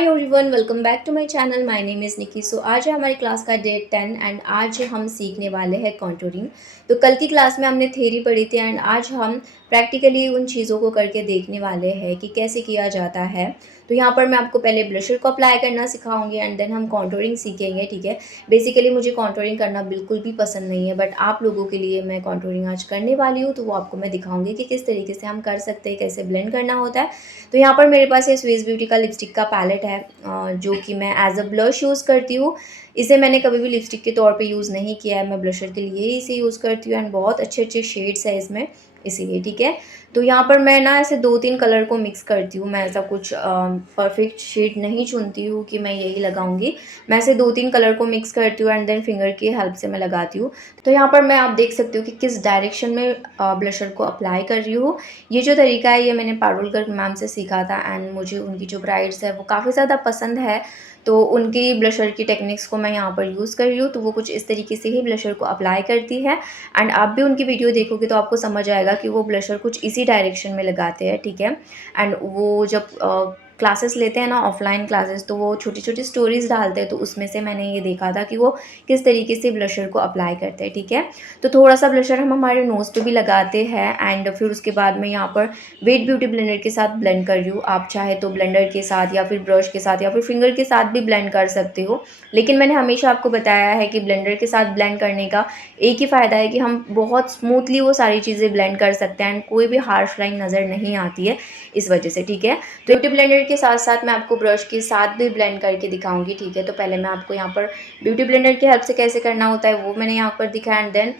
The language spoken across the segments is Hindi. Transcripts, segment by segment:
Hi everyone, welcome back to my channel. My name is Nikki. So आज है हमारी क्लास का डे 10 एंड आज हम सीखने वाले हैं कॉन्टूरिंग। तो कल की क्लास में हमने थ्योरी पढ़ी थी एंड आज हम प्रैक्टिकली उन चीज़ों को करके देखने वाले हैं कि कैसे किया जाता है। तो यहाँ पर मैं आपको पहले ब्लशर को अप्लाई करना सिखाऊंगी एंड देन हम कॉन्टूरिंग सीखेंगे, ठीक है। बेसिकली मुझे कॉन्टूरिंग करना बिल्कुल भी पसंद नहीं है, बट आप लोगों के लिए मैं कॉन्टूरिंग आज करने वाली हूँ, तो वो आपको मैं दिखाऊंगी कि किस तरीके से हम कर सकते हैं, कैसे ब्लेंड करना होता है। तो यहाँ पर मेरे पास ये स्विस ब्यूटी का लिपस्टिक का पैलेट है, जो कि मैं एज अ ब्लश यूज़ करती हूँ। इसे मैंने कभी भी लिपस्टिक के तौर पे यूज़ नहीं किया है, मैं ब्लशर के लिए ही इसे यूज़ करती हूँ एंड बहुत अच्छे अच्छे शेड्स है इसमें, इसीलिए, ठीक है। तो यहाँ पर मैं ना ऐसे 2-3 कलर को मिक्स करती हूँ। मैं ऐसा कुछ परफेक्ट शेड नहीं चुनती हूँ कि मैं यही लगाऊंगी। मैं ऐसे 2-3 कलर को मिक्स करती हूँ एंड देन फिंगर की हेल्प से मैं लगाती हूँ। तो यहाँ पर मैं आप देख सकती हूँ कि किस डायरेक्शन में ब्लशर को अप्लाई कर रही हूँ। ये जो तरीका है ये मैंने पारुलकर मैम से सीखा था एंड मुझे उनकी जो ब्राइड्स है वो काफ़ी ज़्यादा पसंद है। तो उनकी ब्लशर की टेक्निक्स को मैं यहाँ पर यूज़ कर रही हूँ। तो वो कुछ इस तरीके से ही ब्लशर को अप्लाई करती है एंड आप भी उनकी वीडियो देखोगे तो आपको समझ आएगा कि वो ब्लशर कुछ इसी डायरेक्शन में लगाते हैं, ठीक है। एंड वो जब क्लासेस लेते हैं ना, ऑफलाइन क्लासेस, तो वो छोटी छोटी स्टोरीज डालते हैं, तो उसमें से मैंने ये देखा था कि वो किस तरीके से ब्लशर को अप्लाई करते हैं, ठीक है। तो थोड़ा सा ब्लशर हम हमारे नोज़ पे भी लगाते हैं एंड फिर उसके बाद में यहाँ पर वेट ब्यूटी ब्लेंडर के साथ ब्लेंड कर रही हूँ। आप चाहे तो ब्लेंडर के साथ या फिर ब्रश के साथ या फिर फिंगर के साथ भी ब्लेंड कर सकते हो, लेकिन मैंने हमेशा आपको बताया है कि ब्लेंडर के साथ ब्लेंड करने का एक ही फ़ायदा है कि हम बहुत स्मूथली वो सारी चीज़ें ब्लेंड कर सकते हैं एंड कोई भी हार्श लाइन नज़र नहीं आती है इस वजह से, ठीक है। तो ब्यूटी ब्लेंडर के साथ साथ मैं आपको ब्रश के साथ भी ब्लेंड करके दिखाऊंगी, ठीक है। तो पहले मैं आपको यहाँ पर ब्यूटी ब्लेंडर की हेल्प से कैसे करना होता है वो मैंने यहाँ पर दिखाया एंड देन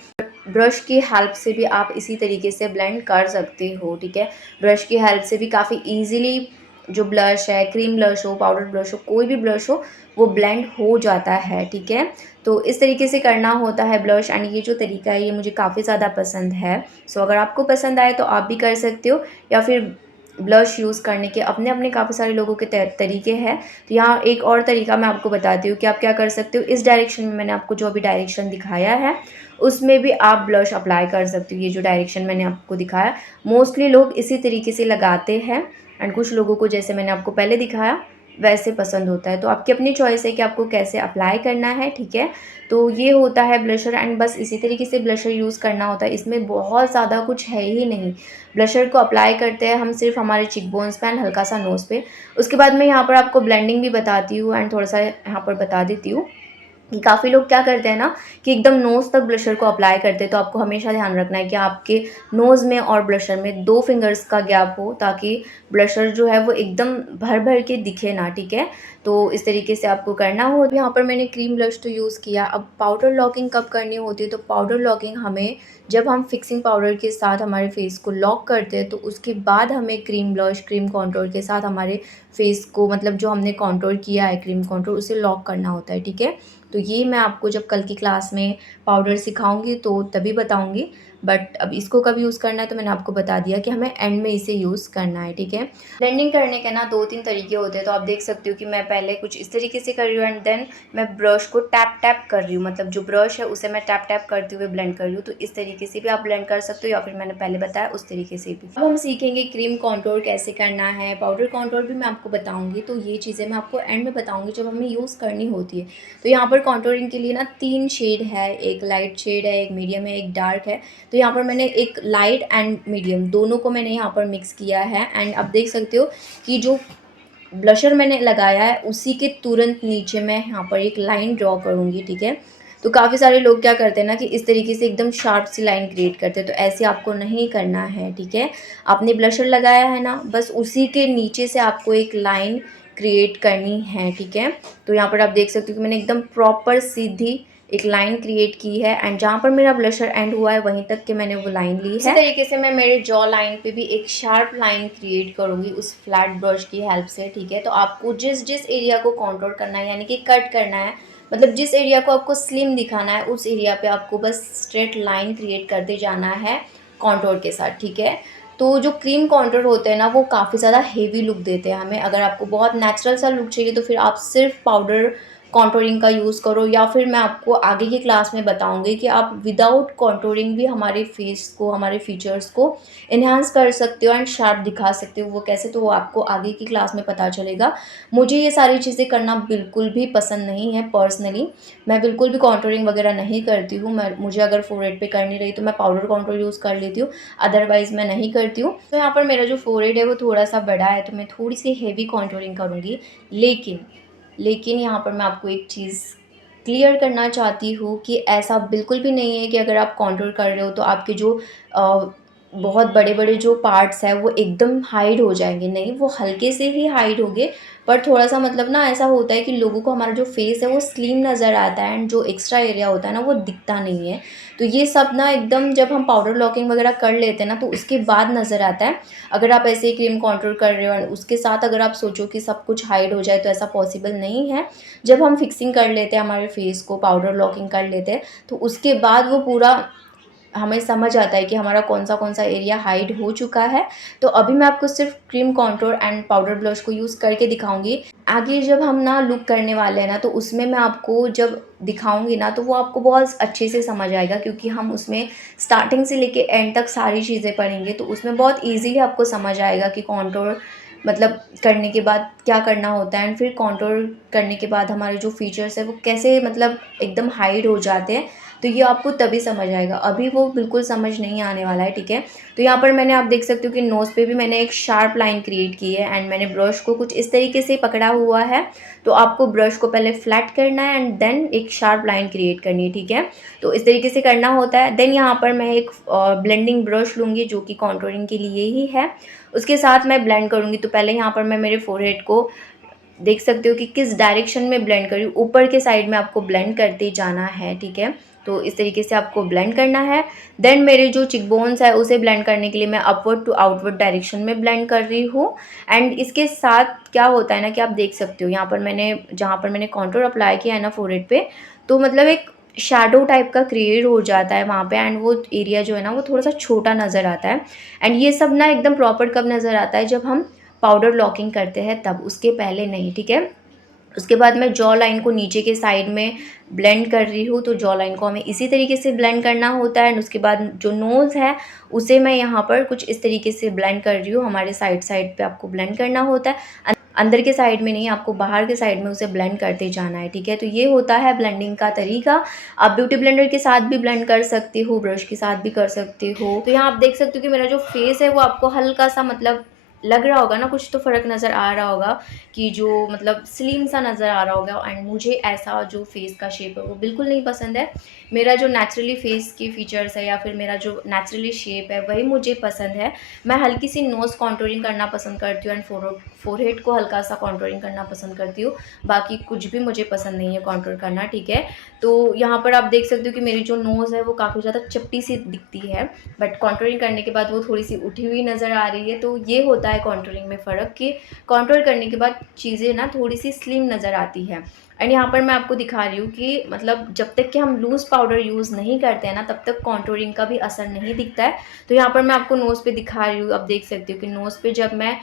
ब्रश की हेल्प से भी आप इसी तरीके से ब्लेंड कर सकते हो, ठीक है। ब्रश की हेल्प से भी काफ़ी इजीली जो ब्लश है, क्रीम ब्लश हो, पाउडर ब्लश हो, कोई भी ब्लश हो, वो ब्लेंड हो जाता है, ठीक है। तो इस तरीके से करना होता है ब्लश एंड ये जो तरीका है ये मुझे काफ़ी ज़्यादा पसंद है। सो अगर आपको पसंद आए तो आप भी कर सकते हो, या फिर ब्लश यूज़ करने के अपने अपने काफ़ी सारे लोगों के तरीके हैं। तो यहाँ एक और तरीका मैं आपको बताती हूँ कि आप क्या कर सकते हो। इस डायरेक्शन में मैंने आपको जो अभी डायरेक्शन दिखाया है उसमें भी आप ब्लश अप्लाई कर सकते हो। ये जो डायरेक्शन मैंने आपको दिखाया मोस्टली लोग इसी तरीके से लगाते हैं एंड कुछ लोगों को जैसे मैंने आपको पहले दिखाया वैसे पसंद होता है। तो आपकी अपनी चॉइस है कि आपको कैसे अप्लाई करना है, ठीक है। तो ये होता है ब्लशर एंड बस इसी तरीके से ब्लशर यूज़ करना होता है। इसमें बहुत ज़्यादा कुछ है ही नहीं। ब्लशर को अप्लाई करते हैं हम सिर्फ हमारे चिक बोन्स पे एंड हल्का सा नोज़ पे। उसके बाद मैं यहाँ पर आपको ब्लेंडिंग भी बताती हूँ एंड थोड़ा सा यहाँ पर बता देती हूँ कि काफ़ी लोग क्या करते हैं ना कि एकदम नोज़ तक ब्लशर को अप्लाई करते हैं। तो आपको हमेशा ध्यान रखना है कि आपके नोज़ में और ब्लशर में 2 फिंगर्स का गैप हो, ताकि ब्लशर जो है वो एकदम भर भर के दिखे ना, ठीक है। तो इस तरीके से आपको करना हो। यहाँ पर मैंने क्रीम ब्लश तो यूज़ किया। अब पाउडर लॉकिंग कब करनी होती है, तो पाउडर लॉकिंग हमें जब हम फिक्सिंग पाउडर के साथ हमारे फेस को लॉक करते हैं, तो उसके बाद हमें क्रीम ब्लश, क्रीम कॉन्टोर के साथ हमारे फेस को, मतलब जो हमने कॉन्टोर किया है क्रीम कॉन्टोर, उसे लॉक करना होता है, ठीक है। तो ये मैं आपको जब कल की क्लास में पाउडर सिखाऊंगी तो तभी बताऊंगी, बट अब इसको कब यूज़ करना है तो मैंने आपको बता दिया कि हमें एंड में इसे यूज़ करना है, ठीक है। ब्लेंडिंग करने के ना 2-3 तरीके होते हैं। तो आप देख सकते हो कि मैं पहले कुछ इस तरीके से कर रही हूँ एंड देन मैं ब्रश को टैप टैप कर रही हूँ, मतलब जो ब्रश है उसे मैं टैप टैप करते हुए ब्लेंड कर रही हूँ। तो इस तरीके से भी आप ब्लेंड कर सकते हो या फिर मैंने पहले बताया उस तरीके से भी। अब हम सीखेंगे क्रीम कॉन्टोर कैसे करना है, पाउडर कॉन्टोर भी मैं आपको बताऊँगी। तो ये चीज़ें मैं आपको एंड में बताऊँगी जब हमें यूज़ करनी होती है। तो यहाँ पर कॉन्टोरिंग के लिए ना 3 शेड है, एक लाइट शेड है, एक मीडियम है, एक डार्क है। तो यहाँ पर मैंने एक लाइट एंड मीडियम दोनों को मैंने यहाँ पर मिक्स किया है एंड आप देख सकते हो कि जो ब्लशर मैंने लगाया है उसी के तुरंत नीचे मैं यहाँ पर एक लाइन ड्रॉ करूँगी, ठीक है। तो काफ़ी सारे लोग क्या करते हैं ना कि इस तरीके से एकदम शार्प सी लाइन क्रिएट करते हैं, तो ऐसे आपको नहीं करना है, ठीक है। आपने ब्लशर लगाया है ना, बस उसी के नीचे से आपको एक लाइन क्रिएट करनी है, ठीक है। तो यहाँ पर आप देख सकते हो कि मैंने एकदम प्रॉपर सीधी एक लाइन क्रिएट की है एंड जहाँ पर मेरा ब्लशर एंड हुआ है वहीं तक के मैंने वो लाइन ली है। इसी तरीके से मैं मेरे जॉ लाइन पे भी एक शार्प लाइन क्रिएट करूँगी उस फ्लैट ब्रश की हेल्प से, ठीक है। तो आपको जिस जिस एरिया को कॉन्टोर करना है, यानी कि कट करना है, मतलब जिस एरिया को आपको स्लिम दिखाना है उस एरिया पे आपको बस स्ट्रेट लाइन क्रिएट करते जाना है कॉन्टोर के साथ, ठीक है। तो जो क्रीम कॉन्टोर होते हैं ना वो काफ़ी ज़्यादा हेवी लुक देते हैं हमें। अगर आपको बहुत नेचुरल सा लुक चाहिए तो फिर आप सिर्फ पाउडर कॉन्टोरिंग का यूज़ करो, या फिर मैं आपको आगे की क्लास में बताऊँगी कि आप विदाउट कॉन्टोरिंग भी हमारे फेस को, हमारे फीचर्स को एनहांस कर सकते हो एंड शार्प दिखा सकते हो। वो कैसे, तो वो आपको आगे की क्लास में पता चलेगा। मुझे ये सारी चीज़ें करना बिल्कुल भी पसंद नहीं है पर्सनली। मैं बिल्कुल भी कॉन्टोरिंग वगैरह नहीं करती हूँ। मुझे अगर फोरहेड पे करनी रही तो मैं पाउडर कॉन्टोर यूज़ कर लेती हूँ, अदरवाइज़ मैं नहीं करती हूँ। तो यहाँ पर मेरा जो फोरहेड है वो थोड़ा-सा बड़ा है, तो मैं थोड़ी-सी हेवी कॉन्टोरिंग करूँगी। लेकिन यहाँ पर मैं आपको एक चीज़ क्लियर करना चाहती हूँ कि ऐसा बिल्कुल भी नहीं है कि अगर आप कॉन्टूर कर रहे हो तो आपके जो बहुत बड़े-बड़े जो पार्ट्स हैं वो एकदम हाइड हो जाएँगे। नहीं, वो हल्के से ही हाइड होंगे, पर थोड़ा-सा मतलब ना ऐसा होता है कि लोगों को हमारा जो फेस है वो स्लिम नज़र आता है एंड जो एक्स्ट्रा एरिया होता है ना वो दिखता नहीं है। तो ये सब ना एकदम जब हम पाउडर लॉकिंग वगैरह कर लेते हैं ना तो उसके बाद नज़र आता है। अगर आप ऐसे ही क्रीम कॉन्टूर कर रहे हो और उसके साथ अगर आप सोचो कि सब कुछ हाइड हो जाए तो ऐसा पॉसिबल नहीं है। जब हम फिक्सिंग कर लेते हैं हमारे फेस को, पाउडर लॉकिंग कर लेते हैं, तो उसके बाद वो पूरा हमें समझ आता है कि हमारा कौन-सा एरिया हाइड हो चुका है। तो अभी मैं आपको सिर्फ cream contour and powder blush को यूज़ करके दिखाऊँगी। आगे जब हम ना लुक करने वाले हैं ना, तो उसमें मैं आपको जब दिखाऊँगी ना, तो वो आपको बहुत अच्छे से समझ आएगा, क्योंकि हम उसमें स्टार्टिंग से लेके एंड तक सारी चीज़ें पढ़ेंगे। तो उसमें बहुत ईज़िली आपको समझ आएगा कि कॉन्टूर मतलब करने के बाद क्या करना होता है एंड फिर कॉन्टूर करने के बाद हमारे जो फीचर्स हैं वो कैसे मतलब एकदम हाइड हो जाते हैं। तो ये आपको तभी समझ आएगा, अभी वो बिल्कुल समझ नहीं आने वाला है, ठीक है। तो यहाँ पर मैंने, आप देख सकते हो कि नोज़ पे भी मैंने एक शार्प लाइन क्रिएट की है एंड मैंने ब्रश को कुछ इस तरीके से पकड़ा हुआ है। तो आपको ब्रश को पहले फ्लैट करना है एंड देन एक शार्प लाइन क्रिएट करनी है, ठीक है। तो इस तरीके से करना होता है। देन यहाँ पर मैं एक ब्लेंडिंग ब्रश लूँगी जो कि कॉन्टूरिंग के लिए ही है। उसके साथ मैं ब्लेंड करूँगी। तो पहले यहाँ पर मैं मेरे फोरहेड को देख सकते हो कि किस डायरेक्शन में ब्लेंड कर रही हूँ, ऊपर के साइड में आपको ब्लेंड करते जाना है, ठीक है। तो इस तरीके से आपको ब्लेंड करना है। देन मेरे जो चिक बोन्स है उसे ब्लेंड करने के लिए मैं अपवर्ड टू आउटवर्ड डायरेक्शन में ब्लेंड कर रही हूँ। एंड इसके साथ क्या होता है ना कि आप देख सकते हो यहाँ पर मैंने, जहाँ पर मैंने कॉन्टूर अप्लाई किया है ना फोरहेड पे, तो मतलब एक शैडो टाइप का क्रिएट हो जाता है वहाँ पे एंड वो एरिया जो है ना वो थोड़ा-सा छोटा नज़र आता है। एंड ये सब ना एकदम प्रॉपर कब नज़र आता है, जब हम पाउडर लॉकिंग करते हैं तब, उसके पहले नहीं, ठीक है। उसके बाद मैं जॉ लाइन को नीचे के साइड में ब्लेंड कर रही हूँ। तो जॉ लाइन को हमें इसी तरीके से ब्लेंड करना होता है एंड उसके बाद जो नोज़ है उसे मैं यहाँ पर कुछ इस तरीके से ब्लेंड कर रही हूँ। हमारे साइड पे आपको ब्लेंड करना होता है, अंदर के साइड में नहीं, आपको बाहर के साइड में उसे ब्लेंड करते जाना है, ठीक है। तो ये होता है ब्लेंडिंग का तरीका। आप ब्यूटी ब्लेंडर के साथ भी ब्लेंड कर सकती हो, ब्रश के साथ भी कर सकते हो। तो यहाँ आप देख सकते हो कि मेरा जो फेस है वो आपको हल्का सा मतलब लग रहा होगा ना, कुछ तो फ़र्क नज़र आ रहा होगा कि जो मतलब स्लिम सा नज़र आ रहा होगा। एंड मुझे ऐसा जो फेस का शेप है वो बिल्कुल नहीं पसंद है। मेरा जो नेचुरली फेस के फीचर्स है या फिर मेरा जो नेचुरली शेप है वही मुझे पसंद है। मैं हल्की सी नोज़ कॉन्टूरिंग करना पसंद करती हूँ एंड फोरहेड को हल्का सा कॉन्टूरिंग करना पसंद करती हूँ। बाकी कुछ भी मुझे पसंद नहीं है कॉन्टूर करना, ठीक है। तो यहाँ पर आप देख सकते हो कि मेरी जो नोज़ है वो काफ़ी ज़्यादा चपटी सी दिखती है, बट कॉन्टूरिंग करने के बाद वो थोड़ी सी उठी हुई नज़र आ रही है। तो ये होता है कॉन्टूरिंग में फ़र्क कि कॉन्टूर करने के बाद चीज़ें ना थोड़ी सी स्लिम नज़र आती है। एंड यहाँ पर मैं आपको दिखा रही हूँ कि मतलब जब तक कि हम लूज़ पाउडर यूज़ नहीं करते हैं ना तब तक कॉन्टूरिंग का भी असर नहीं दिखता है। तो यहाँ पर मैं आपको नोज़ पे दिखा रही हूँ, आप देख सकते हो कि नोज़ पे जब मैं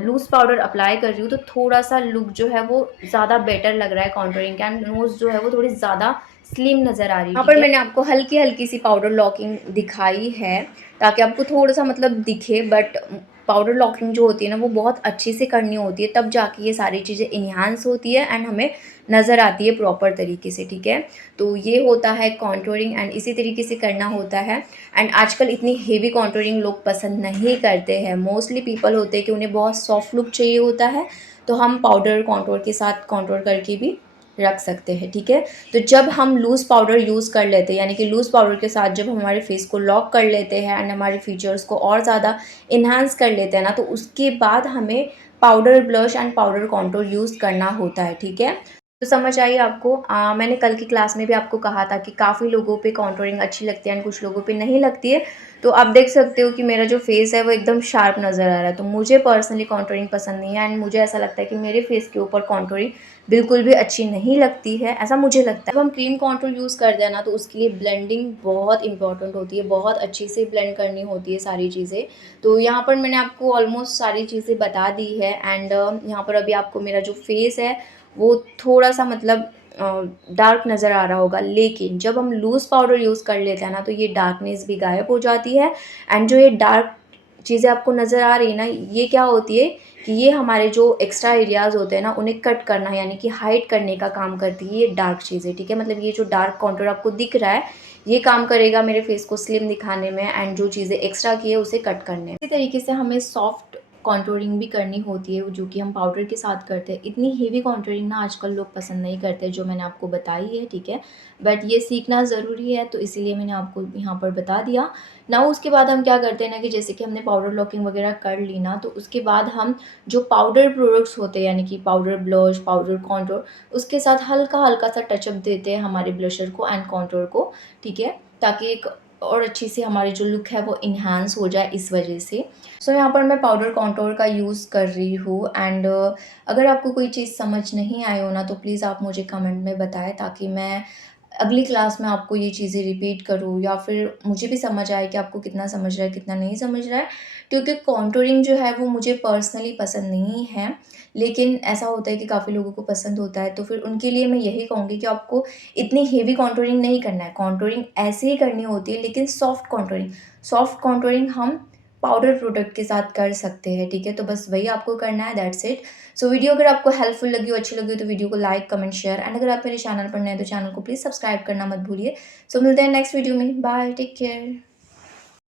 लूज़ पाउडर अप्लाई कर रही हूँ तो थोड़ा-सा लुक जो है वो ज़्यादा बेटर लग रहा है कॉन्टूरिंग का, एंड नोज़ जो है वो थोड़ी ज़्यादा स्लिम नज़र आ रही है। यहाँ पर मैंने आपको हल्की-हल्की सी पाउडर लॉकिंग दिखाई है ताकि आपको थोड़ा-सा मतलब दिखे, बट पाउडर लॉकिंग जो होती है ना वो बहुत अच्छे से करनी होती है, तब जाके ये सारी चीज़ें एनहांस होती है एंड हमें नज़र आती है प्रॉपर तरीके से, ठीक है। तो ये होता है कॉन्टूरिंग एंड इसी तरीके से करना होता है। एंड आजकल इतनी हेवी कॉन्टूरिंग लोग पसंद नहीं करते हैं, मोस्टली पीपल होते हैं कि उन्हें बहुत सॉफ्ट लुक चाहिए होता है, तो हम पाउडर कॉन्टूर के साथ कॉन्टूर करके भी रख सकते हैं, ठीक है। तो जब हम लूज़ पाउडर यूज़ कर लेते हैं, यानी कि लूज़ पाउडर के साथ जब हमारे फेस को लॉक कर लेते हैं एंड हमारे फीचर्स को और ज़्यादा इन्हांस कर लेते हैं ना, तो उसके बाद हमें powder blush and powder contour use करना होता है, ठीक है। तो समझ आई आपको? मैंने कल की क्लास में भी आपको कहा था कि काफ़ी लोगों पे कॉन्टूरिंग अच्छी लगती है एंड कुछ लोगों पे नहीं लगती है। तो आप देख सकते हो कि मेरा जो फेस है वो एकदम शार्प नज़र आ रहा है। तो मुझे पर्सनली कॉन्टूरिंग पसंद नहीं है एंड मुझे ऐसा लगता है कि मेरे फेस के ऊपर कॉन्टूरिंग बिल्कुल भी अच्छी नहीं लगती है, ऐसा मुझे लगता है। जब हम क्रीम कॉन्टूर यूज़ करते हैं ना तो उसके लिए ब्लेंडिंग बहुत इंपॉर्टेंट होती है, बहुत अच्छे से ब्लेंड करनी होती है सारी चीज़ें। तो यहाँ पर मैंने आपको ऑलमोस्ट सारी चीज़ें बता दी है एंड यहाँ पर अभी आपको मेरा जो फेस है वो थोड़ा-सा मतलब डार्क नज़र आ रहा होगा, लेकिन जब हम लूज़ पाउडर यूज़ कर लेते हैं ना, तो ये डार्कनेस भी गायब हो जाती है। एंड जो ये डार्क चीज़ें आपको नज़र आ रही है ना, ये क्या होती है कि ये हमारे जो एक्स्ट्रा एरियाज़ होते हैं ना, उन्हें कट करना यानी कि हाइड करने का काम करती है ये डार्क चीज़ें, ठीक है? मतलब ये जो डार्क कॉन्टूर आपको दिख रहा है, ये काम करेगा मेरे फेस को स्लिम दिखाने में एंड जो चीज़ें एक्स्ट्रा की है उसे कट करने में। इसी तरीके से हमें सॉफ्ट कॉन्टूरिंग भी करनी होती है, जो कि हम पाउडर के साथ करते हैं। इतनी हेवी कॉन्टूरिंग ना आजकल लोग पसंद नहीं करते, जो मैंने आपको बताई है, ठीक है? बट ये सीखना ज़रूरी है, तो इसीलिए मैंने आपको यहाँ पर बता दिया। ना उसके बाद हम क्या करते हैं ना कि जैसे कि हमने पाउडर लॉकिंग वगैरह कर ली ना, तो उसके बाद हम जो पाउडर प्रोडक्ट्स होते हैं यानी कि पाउडर ब्लश, पाउडर कॉन्टूर, उसके साथ हल्का-हल्का सा टचअप देते हैं हमारे ब्लशर को एंड कॉन्टूर को, ठीक है? ताकि एक और अच्छी सी हमारी जो लुक है वो एनहांस हो जाए इस वजह से। सो यहाँ पर मैं पाउडर कॉन्टूर का यूज़ कर रही हूँ एंड अगर आपको कोई चीज़ समझ नहीं आई हो ना, तो प्लीज़ आप मुझे कमेंट में बताएँ, ताकि मैं अगली क्लास में आपको ये चीज़ें रिपीट करूँ या फिर मुझे भी समझ आए कि आपको कितना समझ रहा है, कितना नहीं समझ रहा है। क्योंकि कॉन्टूरिंग जो है वो मुझे पर्सनली पसंद नहीं है, लेकिन ऐसा होता है कि काफ़ी लोगों को पसंद होता है, तो फिर उनके लिए मैं यही कहूँगी कि आपको इतनी हेवी कॉन्टूरिंग नहीं करना है। कॉन्टूरिंग ऐसे ही करनी होती है, लेकिन सॉफ्ट कॉन्टूरिंग। सॉफ्ट कॉन्टूरिंग हम पाउडर प्रोडक्ट के साथ कर सकते हैं, ठीक है? तो बस वही आपको करना है, दैट्स इट। सो वीडियो अगर आपको हेल्पफुल लगी हो, अच्छी लगी हो, तो वीडियो को लाइक, कमेंट, शेयर एंड अगर आप मेरे चैनल पर नए हैं तो चैनल को प्लीज़ सब्सक्राइब करना मत भूलिए। सो मिलते हैं नेक्स्ट वीडियो में। Bye, take care.